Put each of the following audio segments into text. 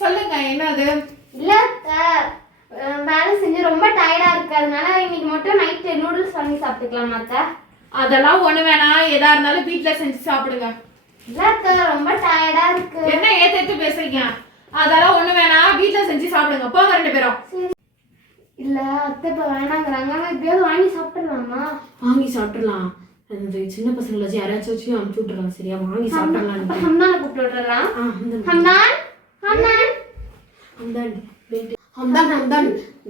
சொல்லுங்க என்னது? இல்ல வேலை செஞ்சு ரொம்ப டயர்டா இருக்கு. அதனால இன்னைக்கு மட்டும் நைட்டு நூடுல்ஸ் வாங்கி சாப்பிட்டுக்கலாமா அத்தா? அதெல்லாம் ஒண்ணு வேணாம். எதா இருந்தாலும் வீட்ல செஞ்சு சாப்பிடுங்க. இல்ல அத்தா. ரொம்ப டயர்டா இருக்கு. என்ன ஏத்து ஏத்து பேசுறீங்க? அதெல்லாம் ஒண்ணு வேணாம். வீட்ல செஞ்சு சாப்பிடுங்க. போங்க ரெண்டு பேரும். இல்ல அத்தை இப்ப வேணாங்கிறாங்க. எப்படியாவது வாங்கி சாப்பிட்டுலாமா வாங்கி சாப்பிட்றலாம் அந்த சின்ன பசங்களை வச்சு யாராச்சும் வச்சு அனுப்பிச்சு விட்டுறலாம். சரியா வாங்கி சாப்பிடலாம் ஹம்தானை கூப்பிட்டு விட்டுறலாம் ஆ அந்த ஹம்தான்? ஹம்தான்? ஹம்தான். போயிட்டு ஹம்தான் ஹம்தான்.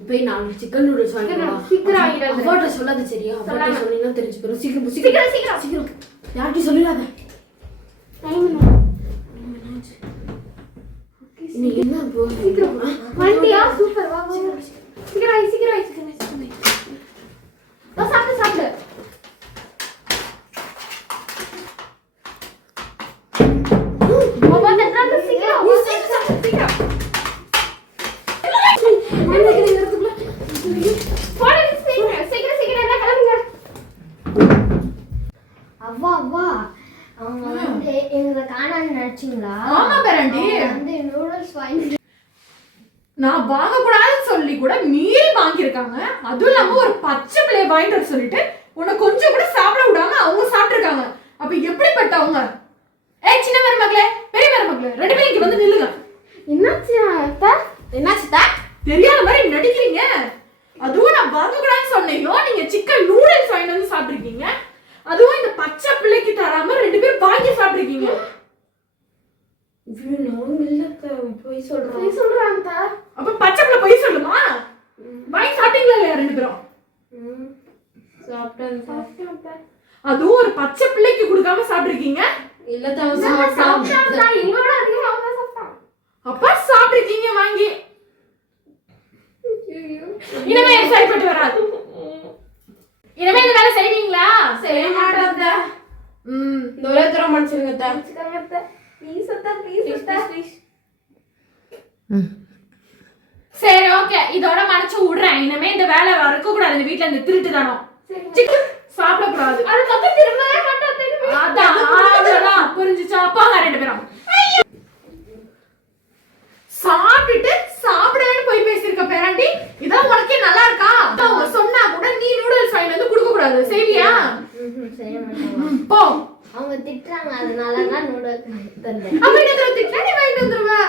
போய் நாலு சிக்கன் நூடுல்ஸ் வாங்கி சீக்கிரம். அவாட்ட சொல்லாத சரியா? சொல்லாம. சொன்னீங்கன்னா தெரிஞ்சு போயிடும் சீக்கிரம் சீக்கிரம். சீக்கிரம் சீக்கிரம். யார்கிட்டயும் சொல்லிடாத. டைம் என்ன சீக்கிரம். சீக்கிரம் சீக்கிரம் ஆயி. வா, சாப்பிடு சாப்பிடு வா, வா, தட்டுறாங்க, சீக்கிரம் வா, சீக்கிரம், சீக்கிரம். போடு, சீக்கிரம், சீக்கிரம், சீக்கிரம், எல்லாம் கிளம்புங்க. அவ்வா அவ்வா அவங்க வந்து எங்களை காணான்னு நினைச்சீங்களா ஆமா பேரண்டி. வந்து நூடுல்ஸ் வாங்கி நான் வாங்க கூடாதுன்னு சொல்லி கூட மீறி வாங்கியிருக்காங்க. அதுவும் இல்லாம ஒரு பச்சை பிள்ளைய வாங்கிட்டு வர சொல்லிட்டு உன்னை கொஞ்சம் கூட சாப்பிட விடாம அவங்க சாப்பிட்டுருக்காங்க. அப்ப எப்படிப்பட்டவங்க ஏய் சின்ன மருமகளே பெரிய மருமகளே ரெண்டு பேரும் இங்க வந்து நில்லுங்க. என்னாச்சு என்னாச்சு தா தெரியாத மாதிரி நடிக்கிறீங்க. அதுவும் நான் வாங்க கூடாதுன்னு சொன்னேயோ நீங்க சிக்கன் நூடுல்ஸ் வாங்கிட்டு வந்து சாப்பிட்டுருக்கீங்க. அதுவும் இந்த பச்சை பிள்ளைக்கு தராம ரெண்டு பேரும் வாங்கி சாப்பிட்டுருக்கீங்க. இவ்வளவு நாங்க இல்ல போய் சொல்றோம் போய் சொல்றாங்க அத்தா அப்ப பச்சை பிள்ளை போய் சொல்லுமா? வாங்கி சாப்பிட்டீங்களா இல்லையா ரெண்டு பேரும்? சாப்பிட்டேன் சாப்பிட்டேன் அத்தா. அதுவும் ஒரு பச்சை பிள்ளைக்கு கொடுக்காம சாப்பிட்டுருக்கீங்க? இல்ல தான் சாப்பிட்டேன். அதிகமா தான். அப்பா சாப்பிட்டுருக்கீங்க வாங்கி. இனிமே சரிப்பட்டு வராது. இனிமே இந்த வேலை செய்வீங்களா? செய்ய மாட்டேன். ம். இந்த ஒரே தூரம் சரி ஓகே இதோட மறைச்சு விடுறேன். இனிமே இந்த வேலை இருக்க கூடாது இந்த வீட்ல இந்த திருட்டு தானோ? சரிங்க. சிக்கன் சாப்பிட கூடாது அதுக்கப்புறம் திரும்பவே மாட்டோம் அத்தா. இனிமே. அதான் அவ்வளவுதான். புரிஞ்சுச்சா? போங்க ரெண்டு பேரும். சாப்பிட்டுட்டு சாப்பிடவேன்னு போய் பேசியிருக்க பேராண்டி. இதான் உனக்கே நல்லா இருக்கா? அவங்க சொன்னா கூட நீ நூடுல்ஸ் வாங்கி வந்து கொடுக்க கூடாது. ம், போ. அவங்க திட்டுறாங்க அதனால தான் நூடுல்ஸ் தந்தேன் அவங்க திட்டுறாங்க நீ வாங்கிட்டு வந்துருவா.